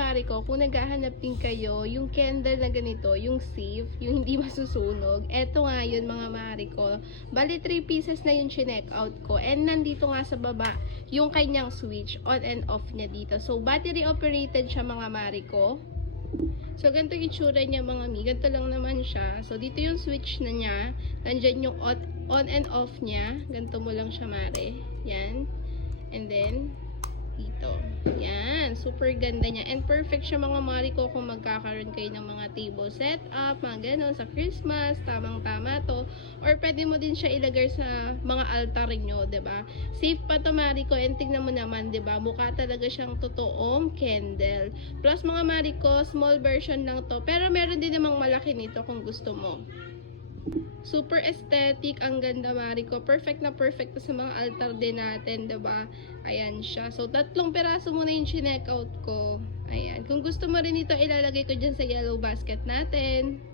Mariko, kung naghahanap din kayo, yung candle na ganito, yung safe, yung hindi masusunog, eto nga yun mga Mariko. Bali 3 pieces na yung chinek out ko. And nandito nga sa baba, yung kanyang switch, on and off niya dito. So, battery operated siya mga Mariko. So, ganito yung itsura niya mga mi. Ganito lang naman siya. So, dito yung switch na niya. Nandyan yung on and off niya. Ganito mo lang siya, mare. Yan. And then, dito. Yan. Super ganda niya. And perfect siya mga Mariko kung magkakaroon kayo ng mga table setup, mga ganon, sa Christmas. Tamang-tama to. Or pwede mo din siya ilagay sa mga altar nyo, diba? Safe pa to Mariko. And tingnan mo naman, diba? Mukha talaga siyang totoong candle. Plus mga Mariko, small version lang to. Pero meron din namang malaki nito kung gusto mo. Super aesthetic, ang ganda Mariko. Perfect na perfect to sa mga altar din natin, diba? Ayan siya. So, 3 peraso muna yung chinek out ko. Ayan. Kung gusto mo rin ito, ilalagay ko dyan sa yellow basket natin.